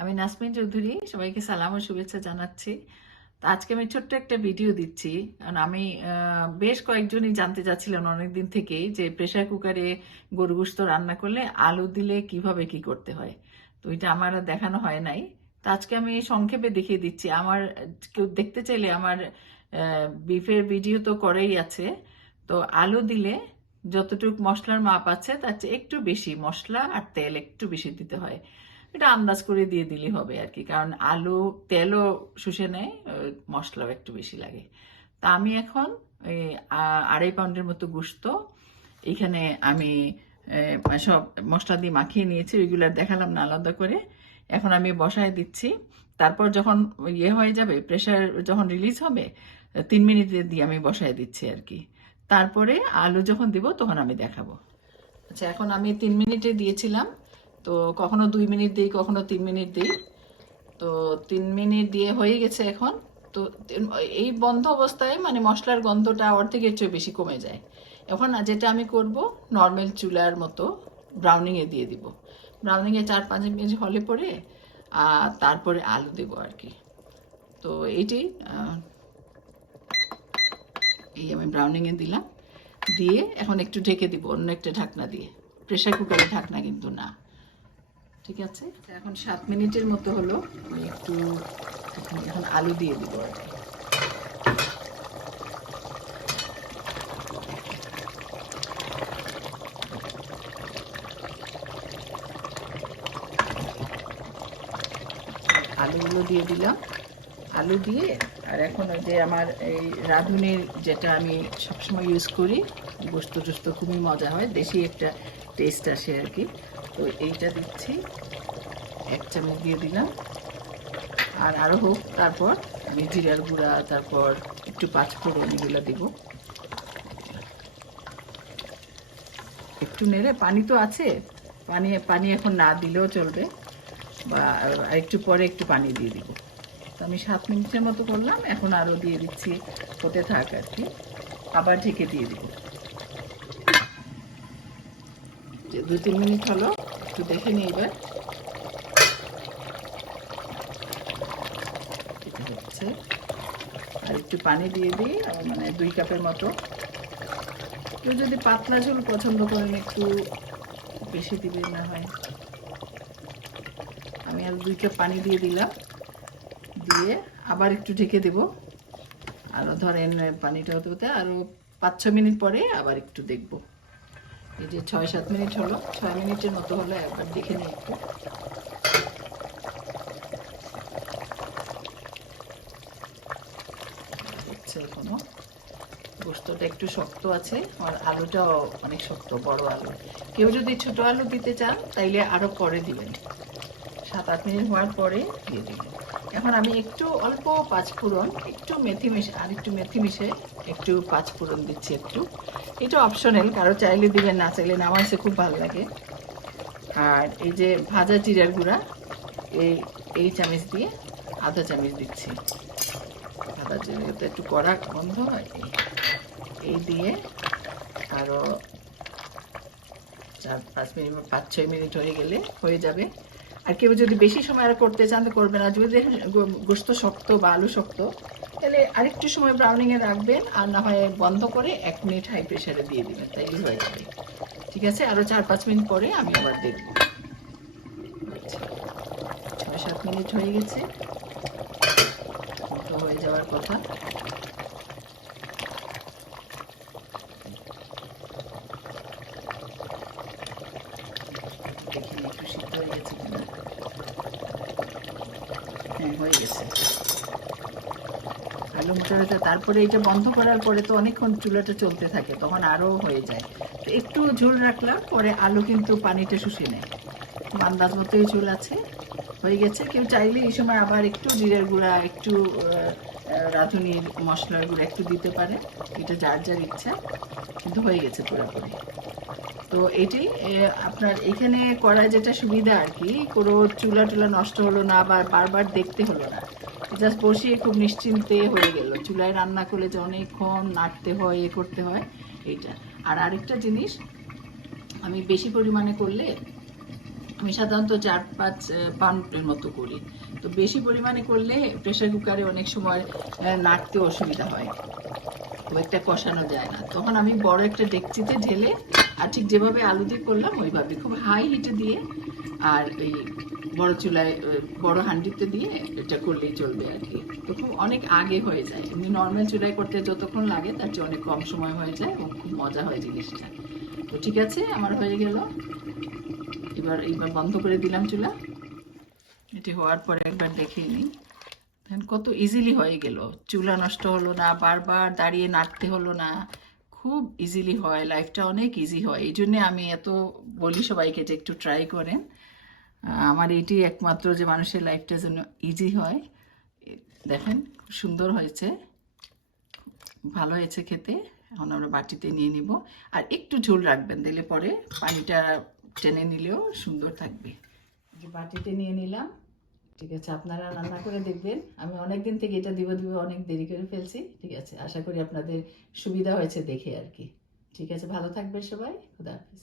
আমি নাসমিন চৌধুরী, সবাইকে সালাম ও শুভেচ্ছা জানাচ্ছি। আজকে আমি ছোট্ট একটা ভিডিও দিচ্ছি, কারণ আমি বেশ কয়েকজনই জানতে চাচ্ছিলেন অনেকদিন থেকেই যে প্রেসার কুকারে গরু গোশত রান্না করলে আলু দিলে কিভাবে কি করতে হয়। তো এটা আমার দেখানো হয় নাই। তো আজকে আমি সংক্ষেপে দেখিয়ে দিচ্ছি। আমার কেউ দেখতে চাইলে আমার বিফের ভিডিও তো করেই আছে। তো আলু দিলে যতটুকু মশলার মাপ আছে তার চেয়ে একটু বেশি মশলা আর তেল একটু বেশি দিতে হয়। এটা আন্দাজ করে দিয়ে দিলেই হবে আর কি, কারণ আলু তেলও শুষে নেয়, মশলাও একটু বেশি লাগে। তা আমি এখন এই 2.5 পাউন্ডের মতো গোশত এখানে আমি সব মশলা দিয়ে মাখিয়ে নিয়েছি, ওইগুলো দেখালাম না আলাদা করে। এখন আমি বসায় দিচ্ছি। তারপর যখন ইয়ে হয়ে যাবে, প্রেশার যখন রিলিজ হবে, 3 মিনিট দিয়ে আমি বসায় দিচ্ছি আর কি। তারপরে আলু যখন দিব তখন আমি দেখাবো। আচ্ছা, এখন আমি 3 মিনিটে দিয়েছিলাম। তো কখনো 2 মিনিট দিই, কখনো 3 মিনিট দিই। তো 3 মিনিট দিয়ে হয়ে গেছে এখন। তো এই বন্ধ অবস্থায় মানে মশলার গন্ধটা অর্ধেকের চেয়ে বেশি কমে যায়। এখন যেটা আমি করব, নর্মাল চুলার মতো ব্রাউনিংয়ে দিয়ে দিব। ব্রাউনিংয়ে 4-5 মিনিট হলে পরে তারপরে আলু দেব আর কি। তো এইটি এই আমি ব্রাউনিংয়ে দিলাম, দিয়ে এখন একটু ঢেকে দিব অন্য একটা ঢাকনা দিয়ে। প্রেসার কুকারের ঢাকনা কিন্তু না। ঠিক আছে, এখন 7 মিনিটের মতো হলো। আমি একটু এখন আলু দিয়ে দিব আর কি। আলুগুলো দিয়ে দিলাম। আলু দিয়ে আর এখন ওই যে আমার এই রাঁধুনির যেটা আমি সবসময় ইউজ করি, গোস্ত টোস্ত খুবই মজা হয়, দেশি একটা টেস্ট আসে আর কি। তো এইটা দিচ্ছি, 1 চামচ দিয়ে দিলাম। আর আরও হোক, তারপর আমি জিরার গুঁড়া, তারপর একটু পাঁচফোড়ন এগুলো দিব। একটু নেড়ে, পানি তো আছে, পানি এখন না দিলেও চলবে, বা একটু পরে একটু পানি দিয়ে দিব। তো আমি 7 মিনিটের মতো করলাম, এখন আরও দিয়ে দিচ্ছি, হতে থাক আর কি। আবার ঢেকে দিয়ে দিব। যে 2-3 মিনিট হলো, একটু দেখে নিই এবার। হচ্ছে, আর একটু পানি দিয়ে দিই, মানে 2 কাপের মতো। কেউ যদি পাতলা ঝোল পছন্দ করেন একটু বেশি দিবে না হয়। আমি আর 2 কাপ পানি দিয়ে দিলাম, দিয়ে আবার একটু ঢেকে দেব। আরও ধরেন পানিটা হতে হতে আরও 5-6 মিনিট পরে আবার একটু দেখব। এই যে 6-7 মিনিট হলো, 6 মিনিটের মতো হলো, একবার দেখে নিই একটু। হচ্ছে এখনো, গোস্তটা একটু শক্ত আছে, আর আলুটাও অনেক শক্ত, বড় আলু। কেউ যদি ছোট আলু দিতে চান তাইলে আরও পরে দিবেন, 7-8 মিনিট হওয়ার পরে দিয়ে দিবেন। এখন আমি একটু অল্প পাঁচফোড়ন, একটু মেথি মিশে, আর একটু মেথি মিশে একটু পাঁচফোড়ন দিচ্ছি একটু। এটা অপশনাল, কারো চাইলে দিবেন, না চাইলে না, আমার কাছে খুব ভালো লাগে। আর এই যে ভাজা জিরার গুঁড়া, এই চামচ দিয়ে আধা চামচ দিচ্ছি। ভাজা জিরাতে একটু কড়া গন্ধ হয়, এই দিয়ে আরও 4-5 মিনিট, 5-6 মিনিট হয়ে গেলে হয়ে যাবে। আর কেউ যদি বেশি সময় আর করতে চান তো করবেন, আর যদি দেখেন গোস্ত শক্ত বা আলু শক্ত, তাহলে আরেকটু সময় ব্রাউনিংয়ে রাখবেন, আর না হয় বন্ধ করে 1 মিনিট হাই প্রেশারে দিয়ে দিবেন, তাইলে হয়ে যাবে। ঠিক আছে, আরও 4-5 মিনিট পরে আমি আবার দেখব। 6-7 মিনিট হয়ে গেছে, তো হয়ে যাওয়ার কথা। দেখি একটু সিদ্ধ হয়ে গেছে কিনা। হ্যাঁ, হয়ে গেছে আলু মোটামুটি। তারপরে এটা বন্ধ করার পরে তো অনেকক্ষণ চুলাটা চলতে থাকে, তখন আরও হয়ে যায়। তো একটু ঝোল রাখলাম, পরে আলু কিন্তু পানিটা শুষে নেয়। আন্দাজ মতোই ঝোল আছে, হয়ে গেছে। কেউ চাইলে এই সময় আবার একটু জিরার গুঁড়া, একটু রাঁধুনির মশলার গুঁড়া একটু দিতে পারে, এটা যার যার ইচ্ছা। কিন্তু হয়ে গেছে পুরোপুরি। তো এটি আপনার এখানে করার যেটা সুবিধা আর কি, কোনো চুলা টুলা নষ্ট হলো না, আবার বারবার দেখতে হলো না, জাস্ট বসিয়ে খুব নিশ্চিন্তে হয়ে গেল। চুলায় রান্না করলে যে অনেকক্ষণ নাড়তে হয়, এ করতে হয়, এইটা। আর আরেকটা জিনিস, আমি বেশি পরিমাণে করলে আমি সাধারণত 4-5 পাউন্ডের মতো করি। তো বেশি পরিমাণে করলে প্রেসার কুকারে অনেক সময় নাড়তে অসুবিধা হয়, খুব একটা কষানো যায় না। তখন আমি বড় একটা ডেকচিতে ঢেলে, আর ঠিক যেভাবে আলু দিয়ে করলাম ওইভাবে খুব হাই হিটে দিয়ে, আর এই বড় চুলায় বড় হাঁডিতে দিয়ে এটা করলেই চলবে আর কি। তো খুব অনেক আগে হয়ে যায়, এমনি নর্মাল চুলায় করতে যতক্ষণ লাগে তার চেয়ে অনেক কম সময় হয়ে যায় এবং খুব মজা হয় জিনিসটা। তো ঠিক আছে, আমার হয়ে গেল। এবার বন্ধ করে দিলাম চুলা। এটি হওয়ার পরে একবার দেখিয়ে নিই, দেখেন কত ইজিলি হয়ে গেল। চুলা নষ্ট হলো না, বারবার দাঁড়িয়ে নাড়তে হলো না, খুব ইজিলি হয়, লাইফটা অনেক ইজি হয়। এই জন্যে আমি এত বলি সবাইকে যে একটু ট্রাই করেন। আমার এইটি একমাত্র যে মানুষের লাইফটা যেন ইজি হয়। দেখেন খুব সুন্দর হয়েছে, ভালো হয়েছে খেতে। এখন আমরা বাটিতে নিয়ে নিব, আর একটু ঝোল রাখবেন, দিলে পরে পানিটা টেনে নিলেও সুন্দর থাকবে। যে বাটিতে নিয়ে নিলাম। ঠিক আছে, আপনারা রান্না করে দেখবেন। আমি অনেক দিন থেকে এটা দিব অনেক দেরি করে ফেলছি। ঠিক আছে, আশা করি আপনাদের সুবিধা হয়েছে দেখে আর কি। ঠিক আছে, ভালো থাকবেন সবাই, খুদা হাফেজ।